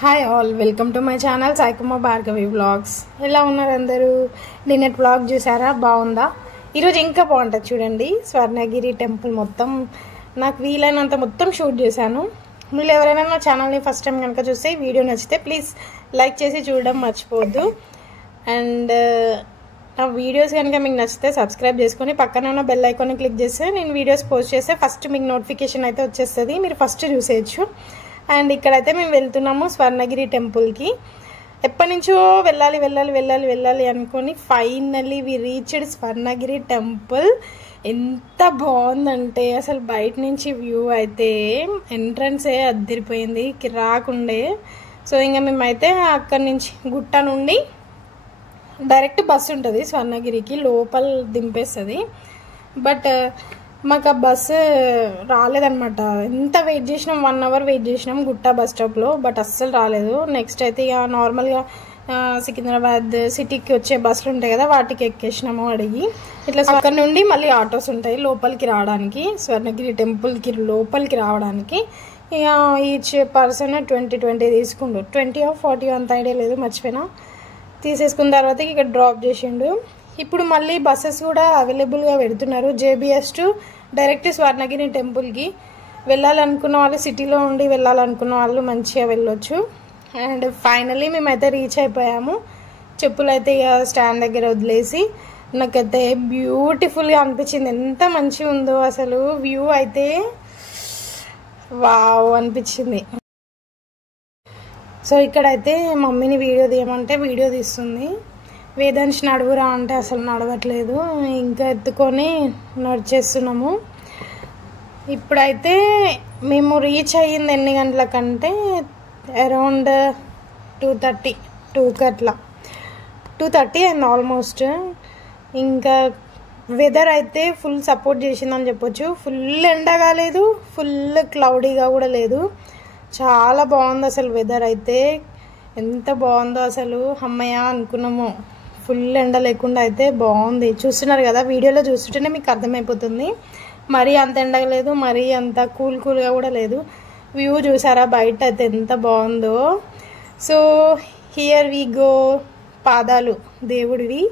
Hi all, welcome to my channel Saikumar Bhargavi vlogs. ఎలా ఉన్నారు అందరూ? నిన్నటి వ్లాగ్ చూసారా? బాగుందా? ఈరోజు ఇంకా బాగుంటుంది చూడండి. స్వర్ణగిరి టెంపుల్ మొత్తం నాకు వీలైనంత మొత్తం షూట్ చేశాను. మీరు ఎవరైనా నా ఛానల్ని ఫస్ట్ టైం కనుక చూస్తే వీడియో నచ్చితే ప్లీజ్ లైక్ చేసి చూడడం మర్చిపోవద్దు. అండ్ నా వీడియోస్ కనుక మీకు నచ్చితే సబ్స్క్రైబ్ చేసుకొని పక్కన ఉన్న బెల్ ఐకాన్ని క్లిక్ చేస్తే నేను వీడియోస్ పోస్ట్ చేస్తే ఫస్ట్ మీకు నోటిఫికేషన్ అయితే వచ్చేస్తుంది, మీరు ఫస్ట్ చూసేయచ్చు. అండ్ ఇక్కడైతే మేము వెళ్తున్నాము స్వర్ణగిరి టెంపుల్కి. ఎప్పటి నుంచో వెళ్ళాలి అనుకొని finally we reached Swarnagiri temple. ఎంత బాగుందంటే అసలు బయట నుంచి వ్యూ అయితే ఎంట్రన్సే అద్దరిపోయింది, కిరాకుండే. సో ఇంకా మేమైతే అక్కడి నుంచి గుట్ట నుండి డైరెక్ట్ బస్సు ఉంటుంది స్వర్ణగిరికి, లోపల దింపేస్తుంది. బట్ మాకు ఆ బస్సు రాలేదనమాట. ఎంత వెయిట్ చేసినాం, 1 hour వెయిట్ చేసినాం గుట్ట బస్ స్టాప్లో, బట్ అస్సలు రాలేదు. నెక్స్ట్ అయితే ఇక నార్మల్గా సికింద్రాబాద్ సిటీకి వచ్చే బస్సులు ఉంటాయి కదా, వాటికి ఎక్కేసినాము అడిగి. ఇట్లా అక్కడ నుండి మళ్ళీ ఆటోస్ ఉంటాయి లోపలికి రావడానికి, స్వర్ణగిరి టెంపుల్కి లోపలికి రావడానికి. ఇక ఈచ్ పర్సన్ 20 తీసుకుండు, 20 or 40 అంత ఐడియా లేదు, మర్చిపోయినా. తీసేసుకున్న తర్వాత ఇక్కడ డ్రాప్ చేసిండు. ఇప్పుడు మళ్ళీ బస్సెస్ కూడా అవైలబుల్గా పెడుతున్నారు. జేబీఎస్ టు డైరెక్ట్ స్వర్ణగిరి టెంపుల్కి వెళ్ళాలనుకున్న వాళ్ళు, సిటీలో ఉండి వెళ్ళాలనుకున్న వాళ్ళు మంచిగా వెళ్ళొచ్చు. అండ్ ఫైనల్లీ మేమైతే రీచ్ అయిపోయాము. చెప్పులు అయితే ఇక స్టాండ్ దగ్గర వదిలేసి, నాకైతే బ్యూటిఫుల్గా అనిపించింది. ఎంత మంచిగా ఉందో అసలు వ్యూ అయితే వావ్ అనిపించింది. సో ఇక్కడైతే మమ్మీని వీడియో తీయమంటే వీడియో తీస్తుంది. వేదాంశ్ నడువురా అంటే అసలు నడవట్లేదు, ఇంకా ఎత్తుకొని నడిచేస్తున్నాము. ఇప్పుడైతే మేము రీచ్ అయ్యింది ఎన్ని గంటలకంటే అరౌండ్ 2:30 అట్లా, 2:30 అయింది ఆల్మోస్ట్. ఇంకా వెదర్ అయితే ఫుల్ సపోర్ట్ చేసిందని చెప్పొచ్చు. ఫుల్ ఎండ కాలేదు, ఫుల్ క్లౌడీగా కూడా లేదు, చాలా బాగుంది అసలు. వెదర్ అయితే ఎంత బాగుందో అసలు, అమ్మయ్య అనుకున్నాము. ఫుల్ ఎండ లేకుండా అయితే బాగుంది. చూస్తున్నారు కదా, వీడియోలో చూస్తుంటేనే మీకు అర్థమైపోతుంది. మరీ అంత ఎండ లేదు, మరీ అంత కూల్గా కూడా లేదు. వ్యూ చూసారా బయట అయితే ఎంత బాగుందో. So here we go. పాదాలు దేవుడివి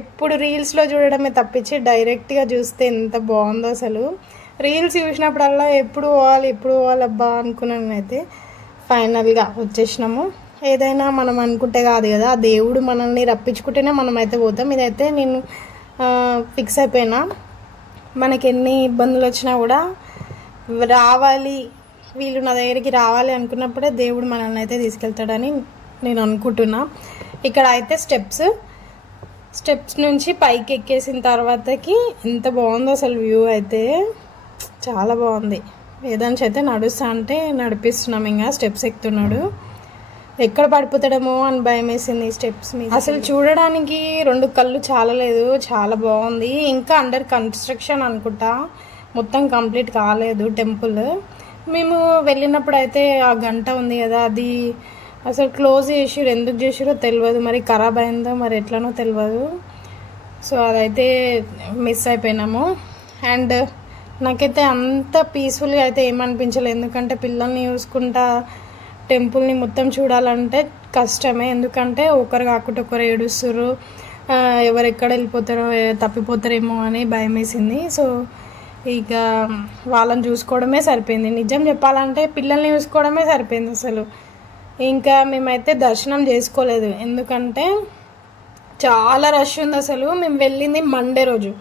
ఎప్పుడు రీల్స్లో చూడడమే తప్పించి డైరెక్ట్గా చూస్తే ఎంత బాగుందో అసలు. రీల్స్ చూసినప్పుడల్లా ఎప్పుడు పోవాలి అబ్బా అనుకున్నాను. అయితే ఫైనల్గా వచ్చేసినాము. ఏదైనా మనం అనుకుంటే కాదు కదా, ఆ దేవుడు మనల్ని రప్పించుకుంటేనే మనం అయితే పోతాం. ఇదైతే నేను ఫిక్స్ అయిపోయినా. మనకి ఎన్ని ఇబ్బందులు వచ్చినా కూడా రావాలి, వీళ్ళు నా దగ్గరికి రావాలి అనుకున్నప్పుడే దేవుడు మనల్ని అయితే తీసుకెళ్తాడని నేను అనుకుంటున్నా. ఇక్కడ అయితే స్టెప్స్ నుంచి పైకి ఎక్కేసిన తర్వాతకి ఎంత బాగుందో అసలు వ్యూ అయితే చాలా బాగుంది. వేదాంశ్ అయితే నడుస్తా అంటే నడిపిస్తున్నాం, ఇంకా స్టెప్స్ ఎక్కుతున్నాడు. ఎక్కడ పడిపోతాడేమో అని భయం వేసింది స్టెప్స్ మీద. అసలు చూడడానికి 2 కళ్ళు చాలలేదు, చాలా బాగుంది. ఇంకా అండర్ కన్స్ట్రక్షన్ అనుకుంటా, మొత్తం కంప్లీట్ కాలేదు టెంపుల్. మేము వెళ్ళినప్పుడు అయితే ఆ గంట ఉంది కదా, అది అసలు క్లోజ్ చేసిరు. ఎందుకు చేసిరో తెలియదు, మరి ఖరాబ్ అయిందో మరి ఎట్లనో తెలియదు. సో అదైతే మిస్ అయిపోయినాము. అండ్ నాకైతే అంత పీస్ఫుల్గా అయితే ఏమనిపించలేదు, ఎందుకంటే పిల్లల్ని చూసుకుంటా టెంపుల్ని మొత్తం చూడాలంటే కష్టమే. ఎందుకంటే ఒకరు కాకుండా ఒకరు ఏడుస్తారు, ఎవరు ఎక్కడ వెళ్ళిపోతారో తప్పిపోతారేమో అని భయం వేసింది. సో ఇక వాళ్ళని చూసుకోవడమే సరిపోయింది. నిజం చెప్పాలంటే పిల్లల్ని చూసుకోవడమే సరిపోయింది అసలు. ఇంకా మేమైతే దర్శనం చేసుకోలేదు, ఎందుకంటే చాలా రష్ ఉంది అసలు. మేము వెళ్ళింది మండే రోజు.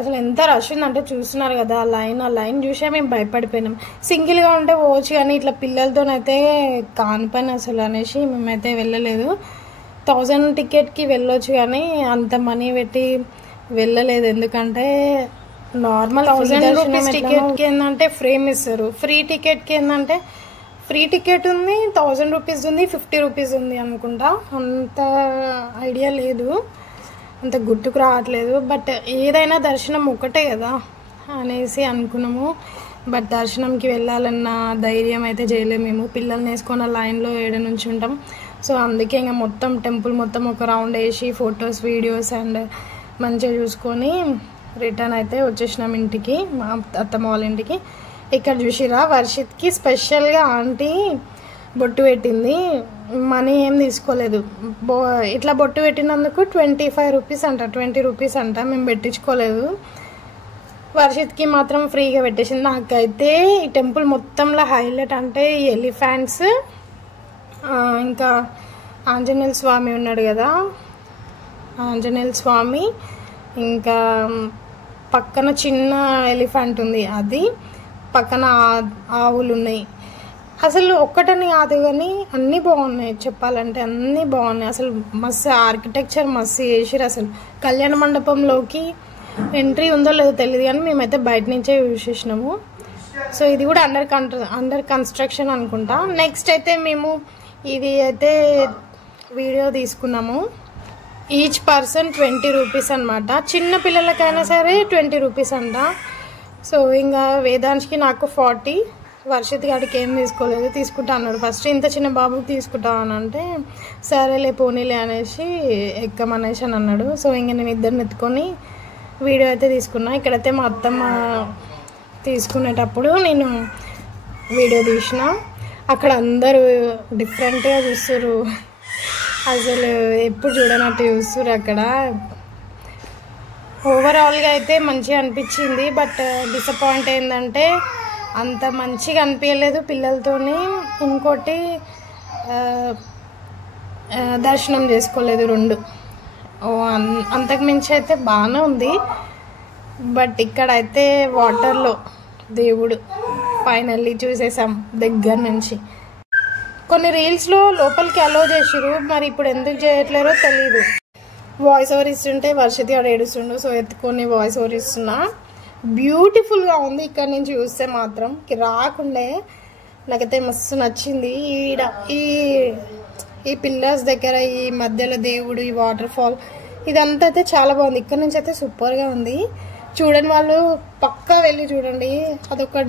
అసలు ఎంత రష్ ఉందంటే చూస్తున్నారు కదా, ఆ లైన్ చూసే మేము భయపడిపోయినాం. సింగిల్గా ఉంటే పోవచ్చు కానీ ఇట్లా పిల్లలతోనైతే కాని పని అసలు అనేసి మేమైతే వెళ్ళలేదు. 1000 టికెట్కి వెళ్ళొచ్చు కానీ అంత మనీ పెట్టి వెళ్ళలేదు. ఎందుకంటే నార్మల్ 1000 రూపీస్ టికెట్కి ఏంటంటే ఫ్రేమ్ ఇస్తారు, ఫ్రీ టికెట్కి ఏంటంటే ఫ్రీ టికెట్ ఉంది, 1000 రూపీస్ ఉంది, 50 రూపీస్ ఉంది అనుకుంటా. అంత ఐడియా లేదు, అంత గుర్తుకు రావట్లేదు. బట్ ఏదైనా దర్శనం ఒకటే కదా అనేసి అనుకున్నాము. బట్ దర్శనంకి వెళ్ళాలన్న ధైర్యం అయితే చేయలేము మేము, పిల్లల్ని వేసుకొని లైన్లో ఏడ నుంచి ఉంటాం. సో అందుకే ఇంకా మొత్తం టెంపుల్ మొత్తం ఒక రౌండ్ వేసి ఫొటోస్ వీడియోస్ అండ్ మంచిగా చూసుకొని రిటర్న్ అయితే వచ్చేసినాం ఇంటికి, మా అత్తమ్మ వాళ్ళ ఇంటికి. ఇక్కడ చూసిరా వర్షిత్కి స్పెషల్గా ఆంటీ బొట్టు పెట్టింది. మనీ ఏం తీసుకోలేదు. ఇట్లా బొట్టు పెట్టినందుకు 25 రూపీస్ అంట, 20 రూపీస్ అంట. మేము పెట్టించుకోలేదు. వర్షిత్కి మాత్రం ఫ్రీగా పెట్టేసింది. నాకైతే ఈ టెంపుల్ మొత్తంలో హైలైట్ అంటే ఎలిఫెంట్స్, ఇంకా ఆంజనేయ స్వామి ఉన్నాడు కదా, ఆంజనేయ స్వామి, ఇంకా పక్కన చిన్న ఎలిఫెంట్ ఉంది, అది పక్కన ఆవులు ఉన్నాయి. అసలు ఒక్కటని కాదు కానీ అన్నీ బాగున్నాయి. చెప్పాలంటే అన్నీ బాగున్నాయి. అసలు మస్తు ఆర్కిటెక్చర్ మస్తు చేసిరు. అసలు కళ్యాణ మండపంలోకి ఎంట్రీ ఉందో లేదో తెలియదు కానీ మేమైతే బయట నుంచే యూజ్ చేసినాము. సో ఇది కూడా అండర్ కన్స్ట్రక్షన్ అనుకుంటా. నెక్స్ట్ అయితే మేము ఇది అయితే వీడియో తీసుకున్నాము. ఈచ్ పర్సన్ 20 రూపీస్ అనమాట. చిన్న పిల్లలకైనా సరే 20 రూపీస్ అంట. సో ఇంకా వేదాంశ్కి నాకు 40, వర్షిత్ గారికి ఏం తీసుకోలేదు. తీసుకుంటా అన్నాడు ఫస్ట్. ఇంత చిన్న బాబుకి తీసుకుంటా అని అంటే సరేలే పోనీలే అనేసి ఎక్కమనేసి అని అన్నాడు. సో ఇంక నేను ఇద్దరిని ఎత్తుకొని వీడియో అయితే తీసుకున్నా. ఇక్కడైతే మా అత్తమ్మ తీసుకునేటప్పుడు నేను వీడియో తీసిన. అక్కడ అందరూ డిఫరెంట్గా చూస్తారు. అసలు ఎప్పుడు చూడనట్టు చూస్తారు అక్కడ. ఓవరాల్గా అయితే మంచిగా అనిపించింది. బట్ డిసప్పాయింట్ ఏంటంటే అంత మంచిగా అనిపించలేదు పిల్లలతోని. ఇంకోటి దర్శనం చేసుకోలేదు 2. అంతకు మించి అయితే బాగానే ఉంది. బట్ ఇక్కడైతే వాటర్లో దేవుడు ఫైనల్లీ చూసేసాం దగ్గర నుంచి. కొన్ని రీల్స్లో లోపలికి అలో చేసిరు, మరి ఇప్పుడు ఎందుకు చేయట్లేరో తెలీదు. వాయిస్ ఓవర్ ఇస్తుంటే వర్షిత్ గారు ఏడుస్తుండు. సో ఎత్తుకొని వాయిస్ ఓవర్ ఇస్తున్నా. బ్యూటిఫుల్గా ఉంది. ఇక్కడ నుంచి చూస్తే మాత్రం రాకుండే. నాకైతే మస్తు నచ్చింది. ఈ పిల్లర్స్ దగ్గర ఈ మధ్యలో దేవుడు, ఈ వాటర్ ఫాల్, ఇదంతా అయితే చాలా బాగుంది. ఇక్కడ నుంచి అయితే సూపర్గా ఉంది. చూడని వాళ్ళు పక్కా వెళ్ళి చూడండి. అదొక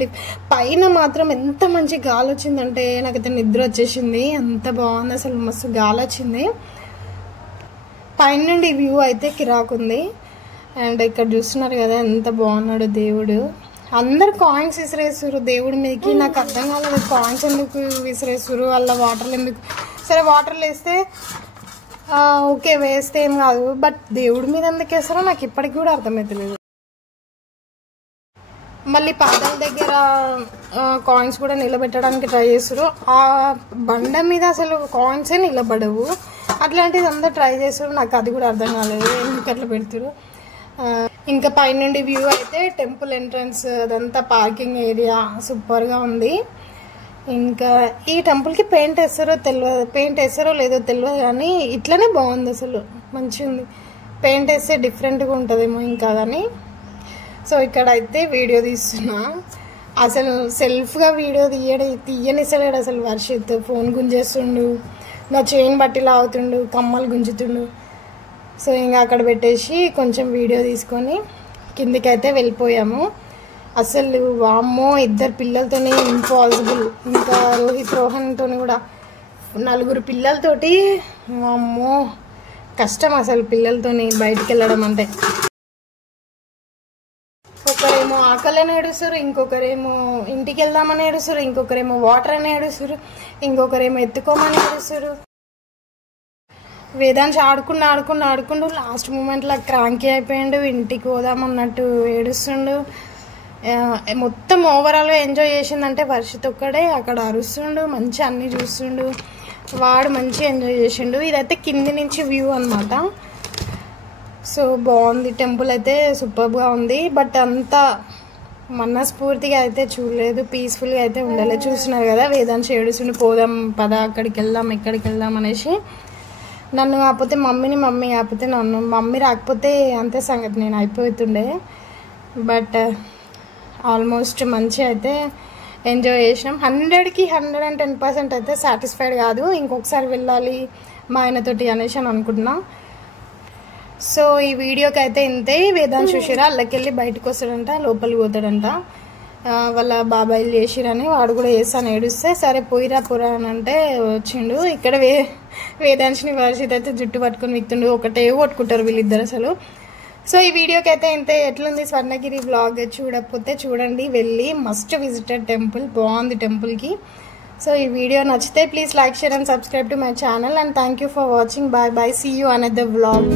పైన మాత్రం ఎంత మంచి గాలి వచ్చిందంటే నాకైతే నిద్ర వచ్చేసింది. అంత బాగుంది అసలు. మస్తు గాలి వచ్చింది. పైన నుండి వ్యూ అయితే కిరాకుంది. అండ్ ఇక్కడ చూస్తున్నారు కదా ఎంత బాగున్నాడు దేవుడు. అందరు కాయిన్స్ విసిరేస్తారు దేవుడి మీదకి. నాకు అర్థం కాలేదు కాయిన్స్ ఎందుకు విసిరేస్తారు, అలా వాటర్లు ఎందుకు. సరే వాటర్లు వేస్తే ఓకే, వేస్తే ఏం కాదు, బట్ దేవుడి మీద ఎందుకు వేస్తారో నాకు ఇప్పటికి కూడా అర్థమవుతలేదు. మళ్ళీ పాదాల దగ్గర కాయిన్స్ కూడా నిలబెట్టడానికి ట్రై చేస్తారు. ఆ బండ మీద అసలు కాయిన్సే నిలబడవు. అట్లాంటిది అందరూ ట్రై చేస్తారు. నాకు అది కూడా అర్థం కాలేదు ఎందుకు అట్లా పెడతారు. ఇంకా పైనుండి వ్యూ అయితే టెంపుల్ ఎంట్రన్స్, అదంతా పార్కింగ్ ఏరియా సూపర్గా ఉంది. ఇంకా ఈ టెంపుల్కి పెయింట్ వేస్తారో లేదో తెలియదు కానీ ఇట్లనే బాగుంది అసలు. మంచిగా ఉంది. పెయింట్ వేస్తే డిఫరెంట్గా ఉంటుందేమో ఇంకా కానీ. సో ఇక్కడైతే వీడియో తీస్తున్నా. అసలు సెల్ఫ్గా వీడియో తీయనిస్తలేడు అసలు వర్షిత్. ఫోన్ గుంజేస్తుండు, నా చైన్ బట్టి లాగుతుండు, కమ్మలు గుంజుతుండు. సో ఇంకా అక్కడ పెట్టేసి కొంచెం వీడియో తీసుకొని కిందికైతే వెళ్ళిపోయాము. అసలు వామ్మో, 2 పిల్లలతోనే ఇంపాసిబుల్. ఇంకా రోహన్తో కూడా 4 పిల్లలతోటి వామ్మో కష్టం అసలు పిల్లలతోని బయటికి వెళ్ళడం అంటే. ఒకరేమో ఆకలిని ఏడుస్తారు, ఇంకొకరేమో ఇంటికి వెళ్దామని ఏడుస్తారు, ఇంకొకరేమో వాటర్ అని ఏడుస్తారు, ఇంకొకరేమో ఎత్తుకోమని ఏడుస్తారు. వేదాంశ్ ఆడుకుంటూ లాస్ట్ మూమెంట్లో క్రాంకీ అయిపోయిండు. ఇంటికి పోదామన్నట్టు ఏడుస్తుండు. మొత్తం ఓవరాల్గా ఎంజాయ్ చేసిందంటే వర్షిత్ ఒక్కడే. అక్కడ అరుస్తుండు, మంచి అన్నీ చూస్తుండు. వాడు మంచిగా ఎంజాయ్ చేసిండు. ఇదైతే కింది నుంచి వ్యూ అనమాట. సో బాగుంది. టెంపుల్ అయితే సూపర్గా ఉంది. బట్ అంతా మనస్ఫూర్తిగా అయితే చూడలేదు, పీస్ఫుల్గా అయితే ఉండలేదు. చూస్తున్నారు కదా వేదాంశ్ ఏడుస్తుండు, పోదాం పద అక్కడికి వెళ్దాం ఎక్కడికి వెళ్దాం అనేసి. నన్ను కాకపోతే మమ్మీ కాకపోతే నన్ను, మమ్మీ రాకపోతే అంతే సంగతి, నేను అయిపోతుండే. బట్ ఆల్మోస్ట్ మంచిగా అయితే ఎంజాయ్ చేసినాం. 100కి 110% అయితే సాటిస్ఫైడ్ కాదు. ఇంకొకసారి వెళ్ళాలి మా ఆయనతోటి అనేసి అని అనుకుంటున్నా. సో ఈ వీడియోకి అయితే ఇంతే. వేదాంశ్ చూసిరా అల్లకెళ్ళి బయటకు వస్తాడంట, లోపలికి పోతాడంట. వాళ్ళ బాబాయిలు చేసిరని వాడు కూడా చేస్తాను ఏడుస్తే సరే పోయిరా అని అంటే వచ్చిండు. ఇక్కడ వేదాంశ్ని వర్షిత్ అయితే జుట్టు పట్టుకొని విక్తుండు. ఒకటే కొట్టుకుంటారు వీళ్ళిద్దరు అసలు. సో ఈ వీడియోకి అయితే ఇంతే. ఎట్లుంది స్వర్ణగిరి బ్లాగ్? చూడకపోతే చూడండి, వెళ్ళి మస్ట్ విజిటెడ్ టెంపుల్. బాగుంది టెంపుల్కి. సో ఈ వీడియో నచ్చితే please like share and subscribe to my channel and thank you for watching. Bye bye, see you another vlog.